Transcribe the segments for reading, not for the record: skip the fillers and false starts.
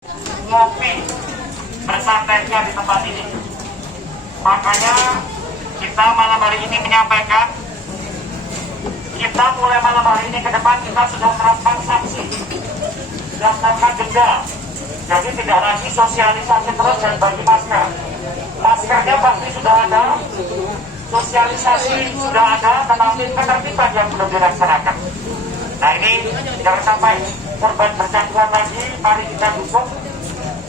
ngopi bersantainya di tempat ini. Makanya kita malam hari ini menyampaikan, kita mulai malam hari ini ke depan kita sudah menerapkan sanksi dan menerapkan denda. Jadi tidak lagi sosialisasi terus dan bagi masker. Maskernya pasti sudah ada, sosialisasi sudah ada, tetapi ketertiban yang belum dilaksanakan. Nah ini jangan sampai korban berjatuhan lagi, mari kita dukung.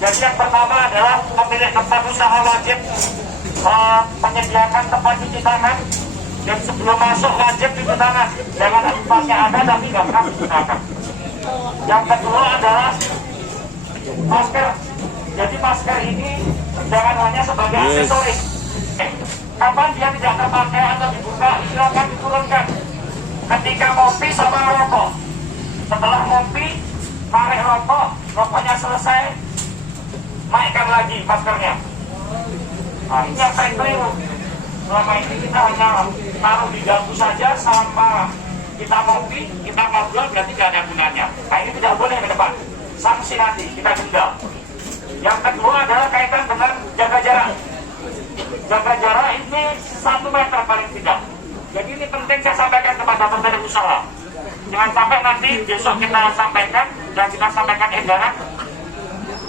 Jadi yang pertama adalah pemilik tempat usaha wajib menyediakan tempat cuci tangan, dan sebelum masuk wajib cuci tangan. Jangan tempatnya ada tapi nggak pernah digunakan. Yang kedua adalah masker. Jadi masker ini jangan hanya sebagai aksesoris. Kapan dia tidak terpakai atau dibuka, silakan diturunkan. Ketika ngopi sama rokok, setelah ngopi tarik rokok, rokoknya selesai, naikkan lagi maskernya. Nah, ini yang saya keliru. Selama ini kita hanya taruh di dagu saja sama kita ngopi, kita ngobrol, berarti tidak ada gunanya. Nah ini tidak boleh ke depan. Sanksi nanti kita denda. Yang kedua adalah kaitan dengan jaga jarak. Jaga jarak ini 1 meter paling tidak. Jadi ini penting saya sampaikan kepada pemilik usaha. Jangan sampai nanti besok kita sampaikan dan kita sampaikan edaran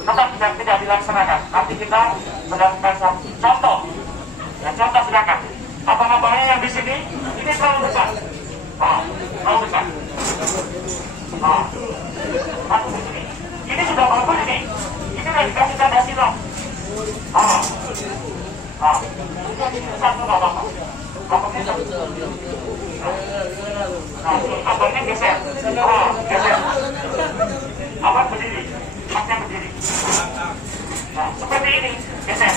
tetap tidak dilaksanakan. Nanti kita melakukan sanksi. Contoh, ya contoh silakan. Abang-abangnya yang di sini, ini terlalu dekat. Terlalu dekat. Satu di sini. Ini sudah bagus ini. Ini sudah dikasih tanda silang. Satu nggak apa-apa. Abangnya geser. Geser. Abang berdiri. Masnya berdiri. Nah, seperti ini. Geser.